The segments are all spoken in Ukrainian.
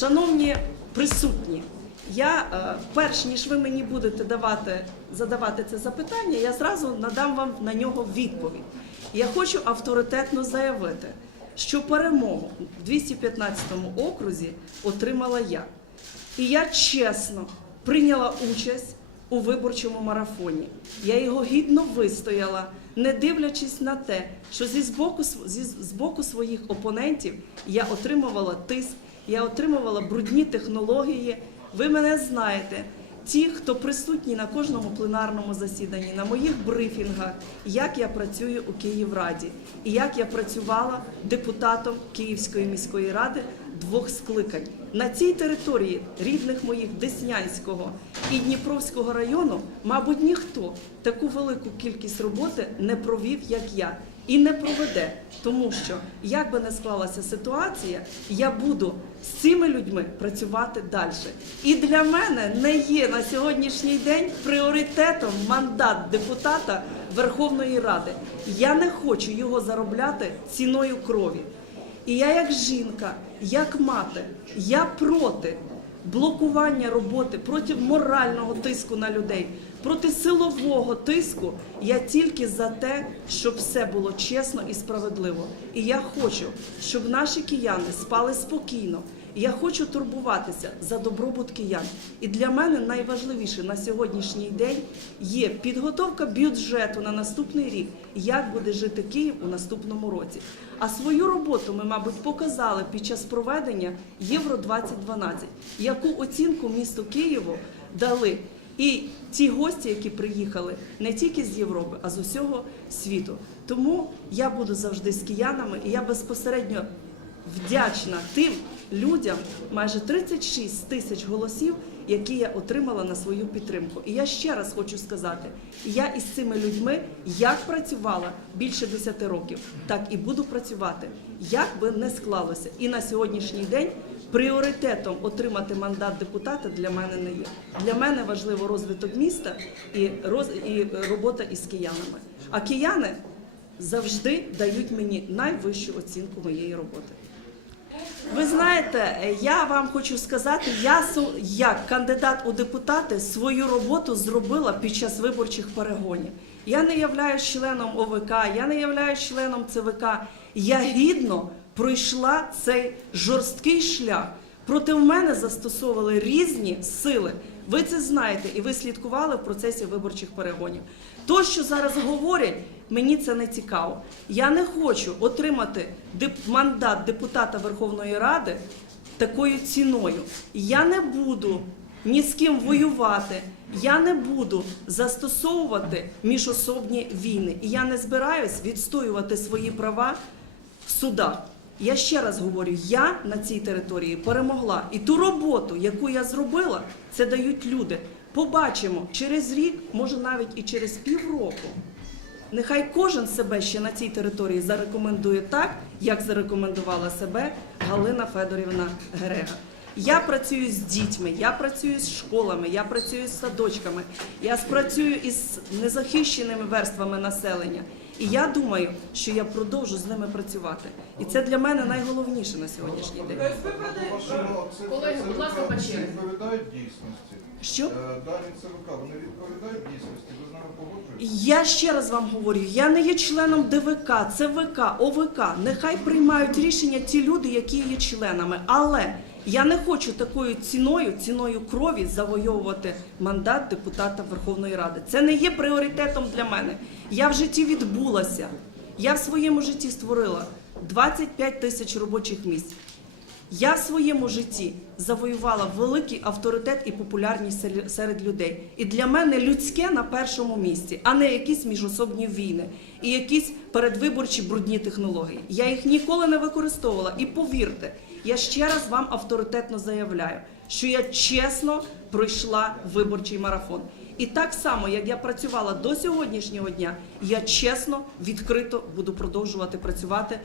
Шановні присутні, я е, перш ніж ви мені будете давати, задавати це запитання, я зразу надам вам на нього відповідь. Я хочу авторитетно заявити, що перемогу в 215 окрузі отримала я. І я чесно прийняла участь у виборчому марафоні. Я його гідно вистояла, не дивлячись на те, що зі св- зі, з боку своїх опонентів я отримувала тиск, я отримувала брудні технології. Ви мене знаєте. Ті, хто присутні на кожному пленарному засіданні, на моїх брифінгах, як я працюю у Київраді і як я працювала депутатом Київської міської ради двох скликань. На цій території рідних моїх Деснянського і Дніпровського району, мабуть, ніхто таку велику кількість роботи не провів, як я, і не проведе, тому що як би не склалася ситуація, я буду з цими людьми працювати далі. І для мене не є на сьогоднішній день пріоритетом мандат депутата Верховної Ради. Я не хочу його заробляти ціною крові. І я як жінка, як мати, я проти блокування роботи, проти морального тиску на людей, проти силового тиску. Я тільки за те, щоб все було чесно і справедливо. І я хочу, щоб наші кияни спали спокійно. Я хочу турбуватися за добробут киян. І для мене найважливіше на сьогоднішній день є підготовка бюджету на наступний рік, як буде жити Київ у наступному році. А свою роботу ми, мабуть, показали під час проведення Євро 2012 яку оцінку місту Києву дали і ті гості, які приїхали не тільки з Європи, а з усього світу. Тому я буду завжди з киянами, і я безпосередньо вдячна тим людям, майже 36 тисяч голосів, які я отримала на свою підтримку. І я ще раз хочу сказати: я із цими людьми як працювала більше 10 років, так і буду працювати, як би не склалося. І на сьогоднішній день пріоритетом отримати мандат депутата для мене не є. Для мене важливо розвиток міста і, роз... і робота із киянами. А кияни завжди дають мені найвищу оцінку моєї роботи. Ви знаєте, я вам хочу сказати, я як кандидат у депутати свою роботу зробила під час виборчих перегонів. Я не являюсь членом ОВК, я не являюсь членом ЦВК. Я гідно пройшла цей жорсткий шлях. Проти мене застосовували різні сили. Ви це знаєте, і ви слідкували в процесі виборчих перегонів. То, що зараз говорять, мені це не цікаво. Я не хочу отримати мандат депутата Верховної Ради такою ціною. Я не буду ні з ким воювати. Я не буду застосовувати міжособні війни. І я не збираюсь відстоювати свої права в судах. Я ще раз говорю, я на цій території перемогла. І ту роботу, яку я зробила, це дають люди. Побачимо через рік, може навіть і через півроку. Нехай кожен себе ще на цій території зарекомендує так, як зарекомендувала себе Галина Федорівна Герега. Я працюю з дітьми, я працюю з школами, я працюю з садочками, я спрацюю із незахищеними верствами населення. І я думаю, що я продовжу з ними працювати. І це для мене найголовніше на сьогоднішній день. Це Колеги, будь ласка, по черзі. відповідають дійсності. Що? Е, Дані ЦВК, вони відповідають дійсності, ви з нами погоджуєтесь? Я ще раз вам говорю, я не є членом ДВК, ЦВК, ОВК. Нехай приймають рішення ті люди, які є членами. Але я не хочу такою ціною, ціною крові завойовувати мандат депутата Верховної Ради. Це не є пріоритетом для мене. Я в житті відбулася. Я в своєму житті створила 25 тисяч робочих місць. Я в своєму житті завоювала великий авторитет і популярність серед людей. І для мене людське на першому місці, а не якісь міжособні війни і якісь передвиборчі брудні технології. Я їх ніколи не використовувала. І повірте, я ще раз вам авторитетно заявляю, що я чесно пройшла виборчий марафон. І так само, як я працювала до сьогоднішнього дня, я чесно, відкрито буду продовжувати працювати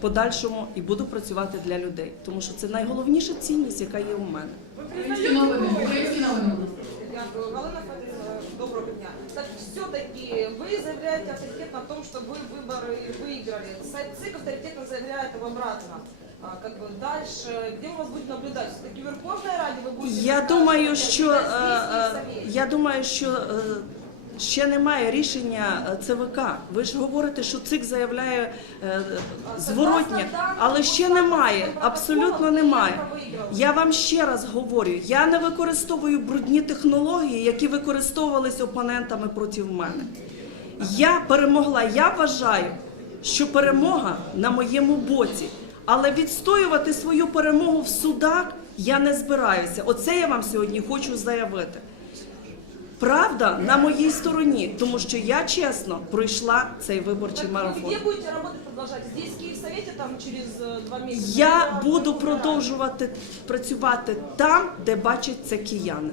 подальшому і буду працювати для людей, тому що це найголовніша цінність, яка є у мене. Українські новини. Українські новини. Дякую. Галина Федорівна, доброго дня. Так все-таки вы заявляете авторитетно о том, что вы выборы выиграли. ЦИК авторитетно заявляет об обратном. а, как бы дальше, где вы вас будете наблюдать? Все-таки в Верховной Раде вы будете Я наблюдать, думаю, или що здесь, е, или в е, Совете? я думаю, що е, ще немає рішення е, ЦВК. Ви ж говорите, що ЦИК заявляє е, зворотнє, але ще немає. Абсолютно немає. Я вам ще раз говорю: я не використовую брудні технології, які використовувалися опонентами проти мене. Я перемогла. Я вважаю, що перемога на моєму боці. Але відстоювати свою перемогу в судах я не збираюся. Оце я вам сьогодні хочу заявити. Правда на моїй стороні, тому що я чесно пройшла цей виборчий марафон. Де будете роботи продовжувати? Здесь, в Киевсовете, там через э, два місяці? Я буду продовжувати працювати там, де бачать це кияни.